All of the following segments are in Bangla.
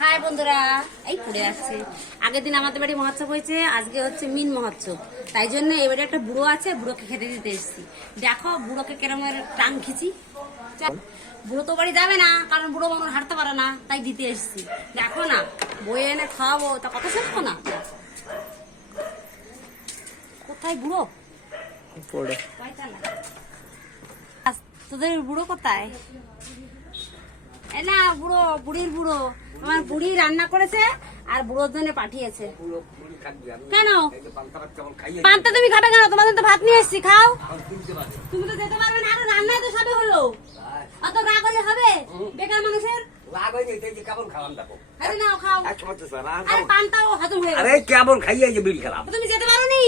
হাই বন্ধুরা, এই পড়ে আসছে। আগের দিন আমাদের বাড়ি মহোৎসব হয়েছে, আজকে হচ্ছে মিন মহোৎসব। তাই জন্য এবারে একটা বুড়ো আছে, বুড়োকে খেতে দিতে এসেছি। দেখো বুড়োকে কেরমের টাং খিচি। বুড়ো তো বাড়ি যাবে না, কারণ বুড়ো মানুষ হাঁটতে পারে না, তাই দিতে এসেছি। দেখো না, বয়ে এনে খাওয়াবো, তা কত শুনবো না। কোথায় বুড়ো? তোদের বুড়ো কোথায়? না বুড়ো, বুড়ির বুড়ো, আমার বুড়ি রান্না করেছে আর বুড়োর জন্য পাঠিয়েছে। কেন পান্তা তুমি খাবে কেন? তোমাদের তো ভাত নিয়ে এসছি, খাও। তুমি তো যেতে পারবে না, আর রান্নায় তো সবে হলো। অত রাগ হলে হবে বেকার মানুষের? তুমি যেতে পারো নি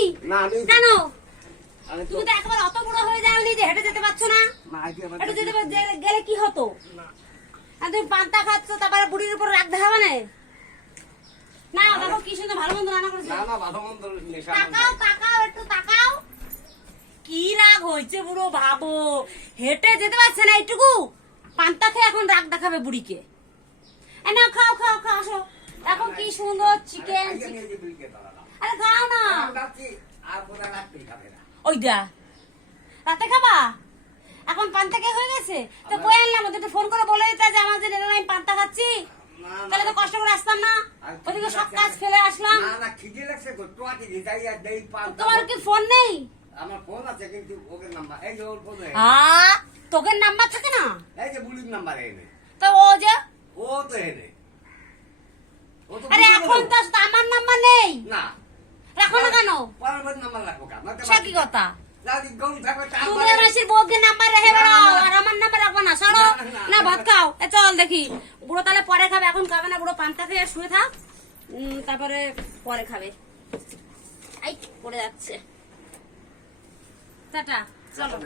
কেন? তুমি তো একবার অত বড় হয়ে যাওনি যে হেঁটে যেতে পারছো না। হেঁটে যেতে গেলে কি হতো? তুমি পান্তা খাচ্ছ, তারপরে বুড়ির উপর রাগ দেখাবে না। না দেখো কি সুন্দর ভালো মন্দ রান্না করেছে। তাকাও তাকাও, একটু তাকাও। কি রাগ হয়েছে বুড়ো, ভাবো হেঁটে যেতে পারছে না এইটুকু, পান্তা খেয়ে এখন রাগ দেখাবে বুড়িকে। না খাও খাও খাও, আসো। এখন কি সুন্দর চিকেন। আরে খাও না। ওই দা রাতে খাবা? এখন পান্তা কে হয়ে গেছে তো কই আনলাম? ওদের ফোন করে বলে দিতে যে আমার যে আমি পান্তা খাচ্ছি, তাহলে তো কষ্ট করে আসতাম না। ওদিকে সব কাজ ফেলে আসলাম। তোমার কি ফোন নেই? আমার ফোন আছে কিন্তু ওকে নাম্বার এই যে ওর ফোনে। তোকের নাম্বার থাকে না? এই যে বুলির নাম্বার এনে। তো ও যে ও তো এনে। আরে এখন তো আমার নাম্বার নেই। না রাখো না কেন? পরের নাম্বার রাখো কেন? সে কি কথা? দাদি গরু থাকবে তার তুমি মাসির বউকে নাম্বার রেখে বেড়াও, আর আমার নাম্বার রাখবো না। সরো না, ভাত খাও। চল দেখি বুড়ো তাহলে পরে খাবে, এখন খাবে না। বুড়ো পান্তা খেয়ে শুয়ে থাক, তারপরে পরে খাবে। এই পড়ে যাচ্ছে। টাটা, চলো।